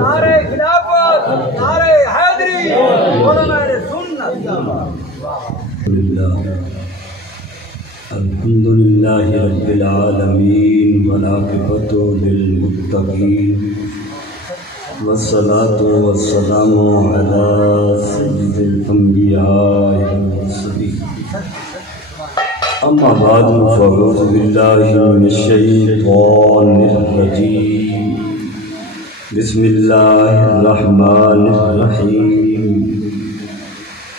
نعرہ خلافت، نعرہ حیدری، علماء سنت۔ الحمد للہ رب العالمین والعاقبۃ للمتقین والصلاة والسلام علی سید الانبیاء والمرسلین اما بعد فاعوذ باللہ من الشیطان الرجیم بسم اللہ الرحمن الرحیم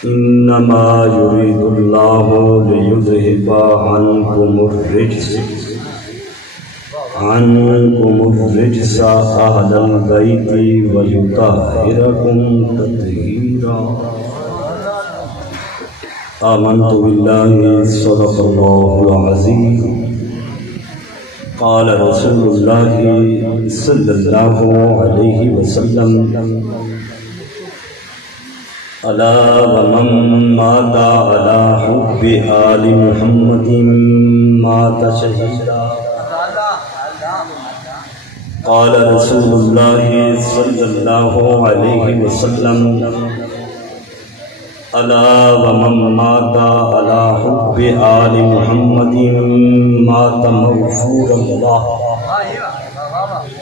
انما یرید اللہ لیذہب عنکم الرجس اہل البیت ویطہرکم تطہیرا۔ آمنت باللہ صدق اللہ العظیم۔ قال رسول اللہ صلی اللہ علیہ وسلم الا ومن مات على حب آل محمد مات شہیدا۔ قال رسول اللہ صلی اللہ علیہ وسلم الا ومن مات على حب آل محمد مات مغفورا له۔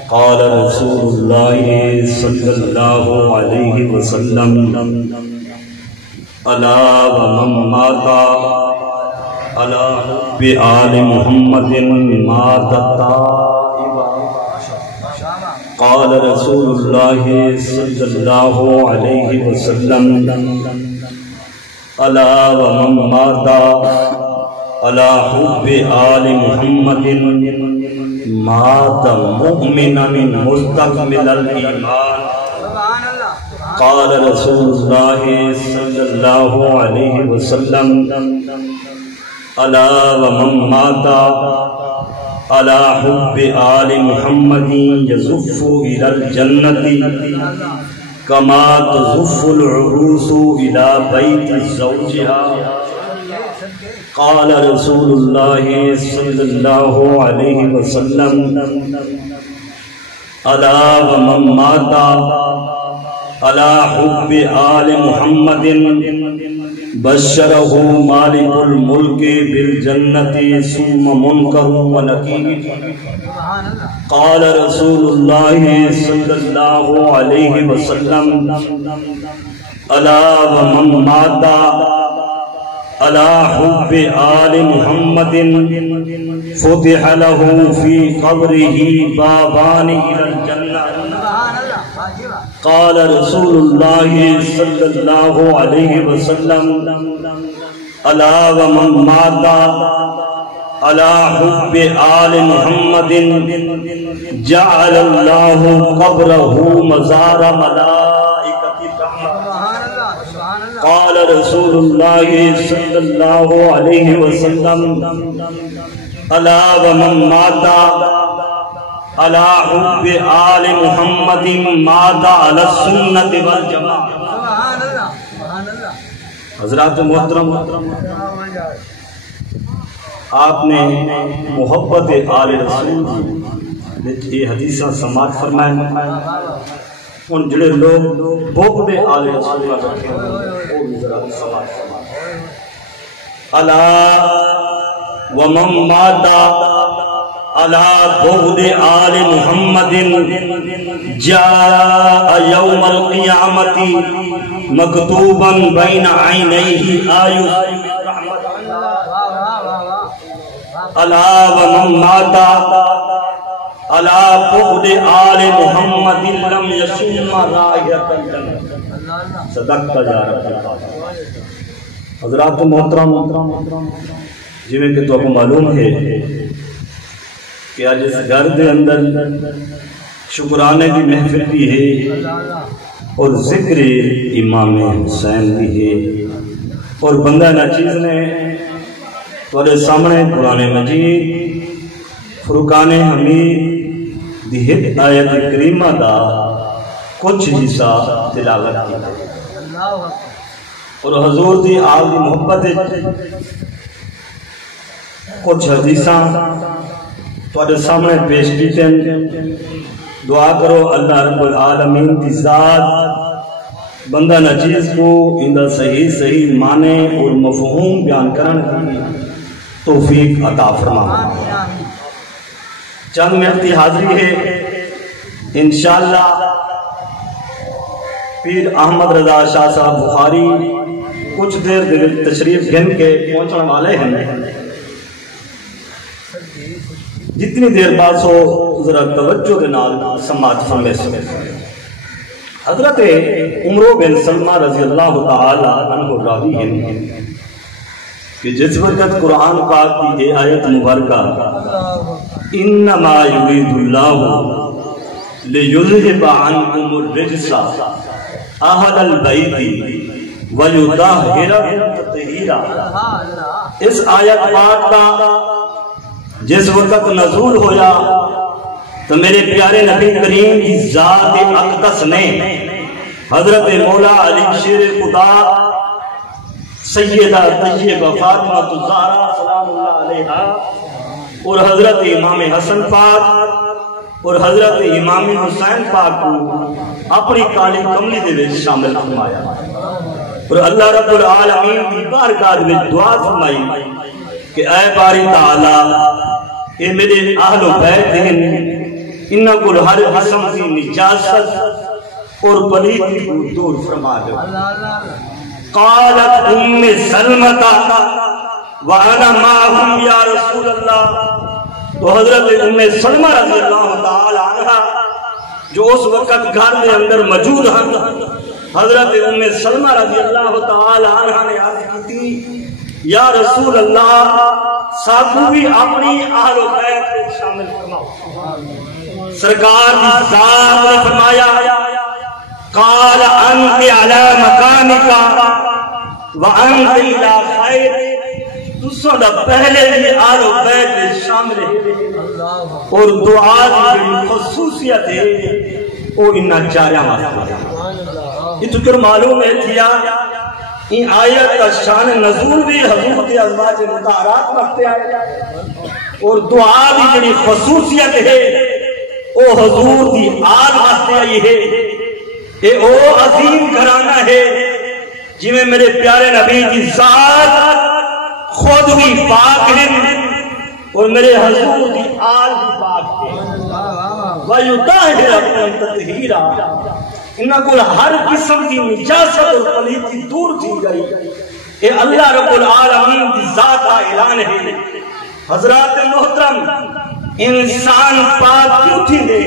قال رسول اللہ صلی اللہ علیہ وسلم الا ومن مات على حب آل محمد مات تائبا۔ قال رسول اللہ صلی اللہ علیہ وسلم الا ومن مات على حب آل محمد مات مؤمنا مستكمل الإيمان۔ قال رسول اللہ صلی اللہ علیہ وسلم الا ومن مات على حب آل محمد يزف إلى الجنة كما تزف العروس إلى بيت زوجها۔ قال رسول اللہ صلی اللہ علیہ وسلم الا ومن مات على حب آل محمد بشره مالک الملک بالجنة ثم منکر ونکیر۔ قال رسول اللہ صلی اللہ علیہ وسلم الا ومن مات على حب آل محمد فتح له في قبره بابان إلى الجنة۔ قال رسول اللہ صلی اللہ علیہ وسلم الا ومن مات على حب آل محمد جعل اللہ قبره مزار ملائکۃ الرحمۃ۔ قال رسول اللہ صلی اللہ علیہ وسلم الا ومن مات على حب آل محمد مات على السنة والجماعة۔ حضرات محترم، آپ نے محبت آل رسول یہ حدیثہ سماعت فرمائے ان جڑے لوگ بغض آل رسول رکھے وہ ذرا سماعت فرمائے۔ الا ومن مات على بغض آل محمد جاء يوم القيامة مكتوبا بين عينيه آية الا ومن مات على بغض آل محمد لم يشم رائحة الجنة۔ صدقت یا رب العالمین۔ حضرات محترم، جویں کہ تو آپ کو معلوم ہے کہ آج اس گھر دے اندر شکرانے کی محفل بھی ہے اور ذکر امام حسین بھی ہے، اور بندہ ناچیز نے تھوڑے سامنے قرآن مجید فرقان حمید دی آیت کریمہ دا کچھ حصہ تلاوت کیا اور حضور دی آپ دی محبت کچھ حدیثاں تھوڑے سامنے پیش کیتے ہیں دعا کرو اللہ رب العالمین کی ذات بندہ نچیز کو اندہ صحیح صحیح معنی اور مفہوم بیان کرنے کی توفیق عطا فرما. چند منٹ کی حاضری ہے انشاءاللہ پیر احمد رضا شاہ صاحب بخاری کچھ دیر تشریف گن کے پہنچنے والے ہیں. جتنی دیر بعد سو ذرا توجہ کے نال سماعت فرمائے. حضرت عمرو بن سلمہ رضی اللہ تعالی عنہ راوی ہیں کہ جس وقت قرآن پاک کی یہ آیت مبارکہ انما یرید اللہ لیذھب عنکم الرجس اہل البیت ویطہرکم تطہیرا، اس آیت پاک کا جس وقت نزول ہویا تو میرے پیارے نبی کریم کی ذات اقدس نے حضرت مولا علی شیر خدا سیدہ طیبہ فاطمہ الزہرا سلام اللہ علیہا اور حضرت امام حسن پاک اور حضرت امام حسین پاک کو اپنی کالی کملی دے وچ شامل فرمایا اور اللہ رب العالمین کی بارگاہ میں دعا فرمائی کہ اے باری تعالی اے میرے اہل و بیت ہیں، انہاں کو ہر قسم کی نجاست اور پلیتی کو دور فرما دو. قالت ام سلمہ وانا معہم یا رسول اللہ، تو حضرت ام سلمہ رضی اللہ تعالی عنہ جو اس وقت گھر کے اندر موجود ہیں، حضرت ام سلمہ رضی اللہ تعالی عنہ نے عرض کی تھی یا رسول اللہ ساتھوں بھی اپنی اہل و بیت میں شامل فرماؤ. سرکار کی ذات نے فرمایا قال انت علی مقامک وانت الی خیر، تسوں دا پہلے بھی اہل و بیت میں شامل ہے اور دعا کی خصوصیت ہے وہ انہاں چاروں واسطے. یہ تو معلوم ہے تھیا این آیت کا شان نزول بھی حضور کے ازواج مطہرات وقت آئے اور دعا بھی جنی خصوصیت ہے وہ حضور کی آل وقت آئی ہے. اے او عظیم گھرانہ ہے جی میں میرے پیارے نبی کی ذات خود بھی پاک ہے اور میرے حضور کی آل بھی پاک ہے. وَيُطَهِّرَكُمْ تَطْهِيرًا، انہاں کو ہر قسم کی نجاست اور پلیتی دور کی گئی. اے اللہ رب العالمین کی ذات کا اعلان ہے. حضرات محترم انسان پاک کیوں تھی دے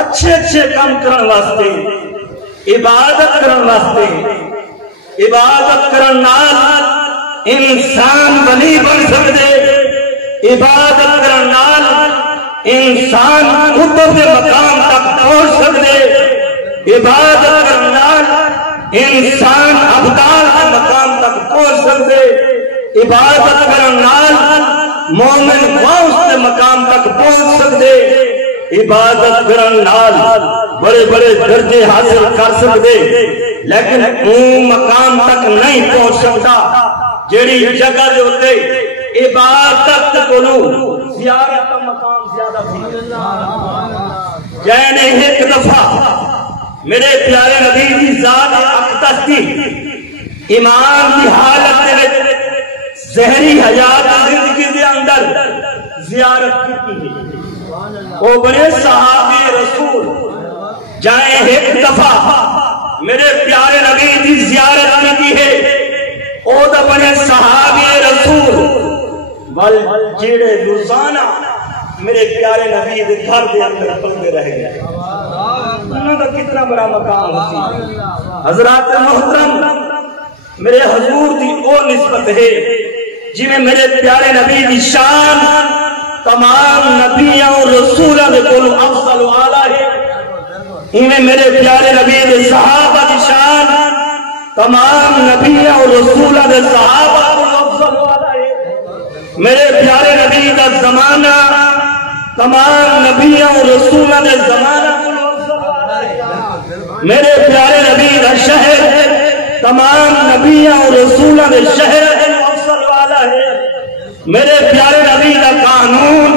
اچھے اچھے کام کرن واسطے عبادت کرن واسطے عبادت کرن نال انسان ولی بن سکدے، عبادت کرن نال انسان قطب مقام تک پہنچ سکدے، عبادت کرن نال انسان ابدال کے مقام تک پہنچ سکدے، عبادت کرن نال مومن غوث کے مقام تک پہنچ سکدے، عبادت کرن نال بڑے بڑے درجے حاصل کر سکدے. لیکن اون مقام تک نہیں پہنچ سکتا جیڑی جگہ دے ہوتے عبادت کولو زیارت کا مقام زیادہ تھی. جینے ایک دفعہ میرے پیارے نبی کی ذات اقدس کی ایمان کی حالت میں زہری حیات زندگی کے اندر زیارت کی وہ بڑے صحابی رسول جائیں ایک دفعہ میرے پیارے نبی کی زیارت کی ہے او دا بڑے صحابی رسول بل جیڑے روزانہ میرے پیارے نبی دے گھر دے اندر پلتے رہ گئے. انہوں کا کتنا بڑا مقام ہوتی. حضرات محترم میرے حضور دی او نسبت ہے جی میں میرے پیارے نبی دی شان تمام نبیوں اور رسولوں دے کولو افضل و اعلیٰ ہے. انہیں میرے پیارے نبی دے صحابہ دی شان تمام نبیوں اور رسولوں دے صحابہ کولو افضل و اعلیٰ ہے. میرے پیارے نبی دا زمانہ تمام نبیوں اور رسولوں دے زمانہ کولو افضل و اعلیٰ ہے. میرے پیارے نبی دا شہر تمام نبیوں اور رسولوں دے شہر افضل و اعلیٰ ہے. میرے پیارے نبی دا قانون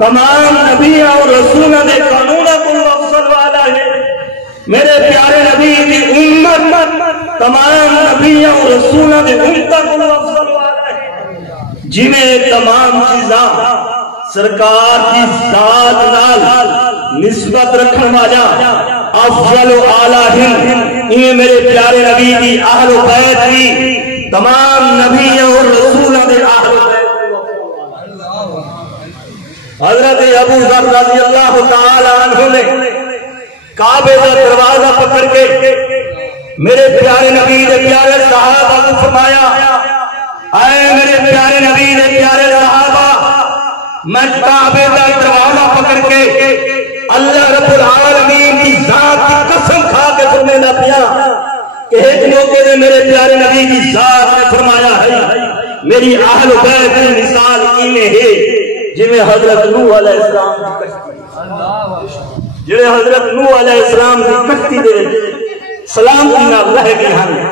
تمام نبیوں اور رسولوں دے قانون میرے پیارے نبی دی امت تمام نبیوں اور رسولوں دے امت کو افضل والا ہے جی میں تمام چیزاں سرکار کی ذات نال نسبت رکھن والا افضل و اعلی ہند یہ میرے پیارے نبی دی اہل و بیت دی تمام نبیوں اور رسولوں دے اہل و بیت حضرت ابو ذر رضی اللہ تعالی عنہ نے کعبے کا دروازہ پکڑ کے میرے پیارے نبی دے پیارے صحابہ کو فرمایا اے میرے پیارے نبی دے پیارے صحابہ میں کعبے کا دروازہ پکڑ کے اللہ رب العالمین کی ذات کی قسم کھا کے فرمانا پیا کہ ایک موقع نے میرے پیارے نبی کی ذات نے فرمایا ہے میری اہل بیت کی مثال انہیں ہے جنہیں حضرت نوح علیہ السلام کی کشتی جنہیں حضرت نوح علیہ السلام کی کشتی دے سلام کی نہ رہ گئے ہیں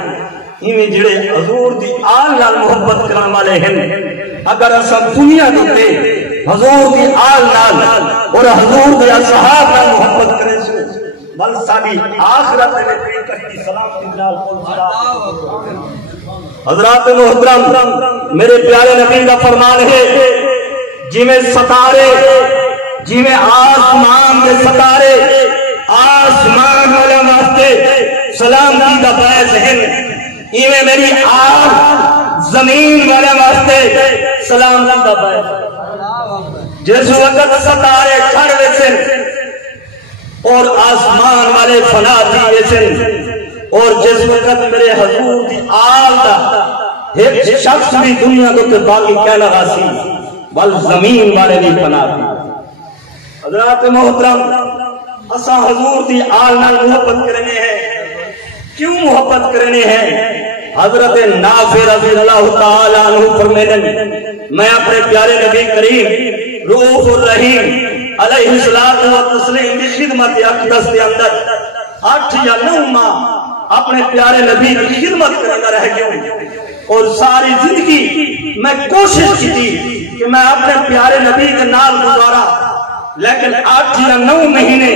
انہیں جڑے حضور دی آل نال محبت کرنے والے ہیں اگر اسا دنیا دیتے حضور دی آل نال اور حضور دی اصحاب نال محبت کریں سو بل ساری آخرت میں کشتی سلام کی نال حضرات محترم میرے پیارے نبی کا فرمان ہے جی میں ستارے جی میں آسمان کے ستارے آسمان والے واسطے سلامتی کا باعث ہیں ایویں میری آگ زمین والے واسطے سلامتی کا باعث جس وقت ستارے چھڑ ویسے اور آسمان والے فنا دی ویسے اور جس وقت میرے حضور دی آل دا ایک شخص بھی دنیا کو کہ باقی کہنا راسی بل زمین والے بھی فنا دی حضرات محترم اسا حضور دی آل نال محبت کرنے ہیں کیوں محبت کرنے ہیں حضرت نافع رضی اللہ تعالی عنہ فرماتے میں اپنے پیارے نبی کریم رؤوف الرحیم علیہ الصلوۃ والتسلیم کی خدمت اقدس کے اندر 8 یا 9 ماہ اپنے پیارے نبی کی خدمت کرتا رہ گیا اور ساری زندگی میں کوشش کی تھی کہ میں اپنے پیارے نبی کے نال گزارا لیکن 8 یا 9 مہینے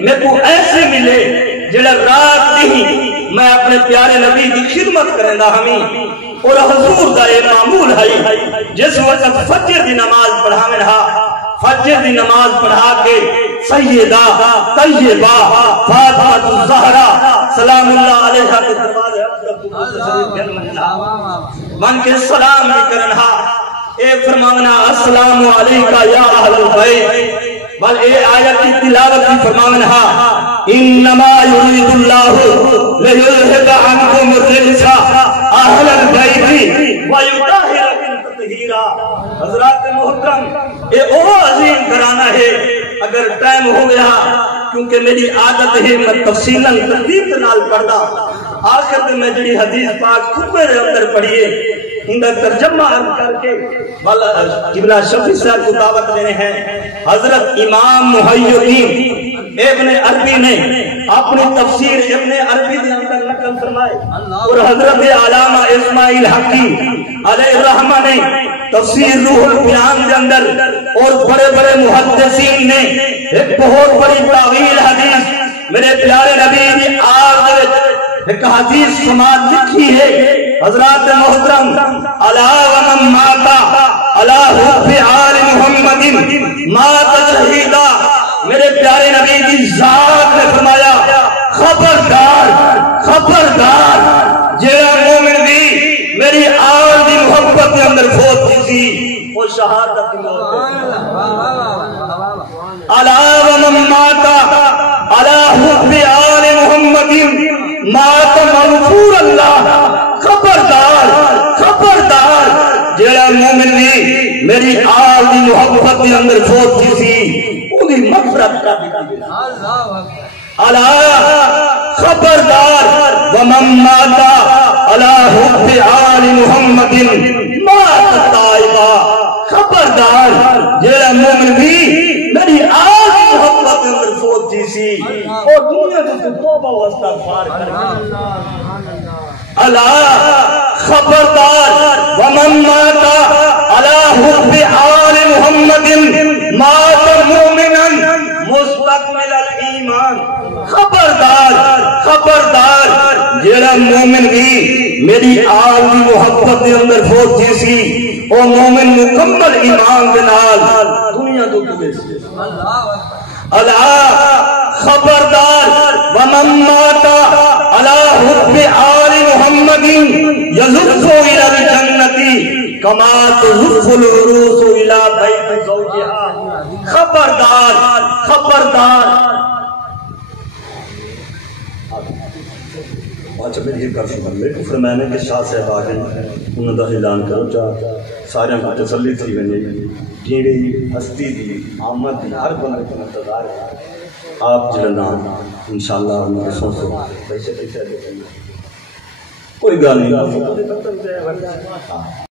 میرے کو ایسے ملے جڑا رات نہیں میں اپنے پیارے نبی کی خدمت کریں گا ہمیں اور حضور کا یہ معمول ہے جس وقت فجر دی نماز پڑھا رہا فجر دی نماز پڑھا کے سیدہ طیبہ فاطمہ الزہرا سلام اللہ علیہا کے دربار من کے سلام کرنا اے فرمانا السلام علیکہ یا اہل البیت بل اے آیت کی تلاوت کی فرمانا انما یرید اللہ لیذہب عنکم الرجس اہل البیت ویطہرکم تطہیرا حضرات محترم اے او عظیم گھرانہ ہے اگر ٹائم ہو گیا کیونکہ میری عادت ہے میں تفصیلاً ترتیب نال پڑھدا آخر میں جڑی حدیث پاک خطبے دے اندر پڑھیے ان کا ترجمہ کر کے قبلہ شفیع صاحب کو دعوت دینے ہیں حضرت امام محی الدین ابن عربی نے اپنی تفسیر ابن عربی دے اندر نقل فرمائے اور حضرت علامہ اسماعیل حقی علیہ الرحمہ نے تفسیر روح البیان کے اندر اور بڑے بڑے محدثین نے ایک بہت بڑی تعویل حدیث میرے پیارے نبی کی آگ ایک حدیث سماعت لکھی ہے حضرات محترم الا ومن ماتا الا حب آل محمد مات شہیدا میرے پیارے نبی کی ذات نے فرمایا خبردار خبردار جیڑا مومن بھی میری آل دی محبت کے اندر فوت کسی وہ شہادت موت الا ومن ماتا الا حب آل محمد مات مغفور اللہ خبردار خبردار جیڑا مومن بھی میری آل دی محبت کے اندر فوت کسی انہی مغفرت کا بھی الا خبردار ومن ماتا الا حب آل محمد مات تائبا خبردار جیڑا مومن بھی میری آل دی محبت کے اندر فوت کسی اور دنیا سے توبہ و استغفار کرے الا خبردار ومن ماتا الا حب آل محمد مات مومنا مستقبل الایمان خبردار خبردار جیڑا مومن بھی میری آل دی محبت دے اندر فوت تھی سی او مومن مکمل ایمان دے نال دنیا تو دے سی اللہ خبردار ومن مات علی حب آل محمد یزف الى الجنت کما تزف العروس الى بیت زوجها خبردار خبردار اچھا میری ایک گل سن لے فرمایا کہ شاہ صاحب آ گئے انہوں دا اعلان کرو چاہ سارے کو تسلی تھی ونے جیڑی ہستی دی آمد دی ہر بندے کو انتظار ہے آپ جڑا نام انشاءاللہ انہوں نے سن سو پیسے پیسے کوئی گل نہیں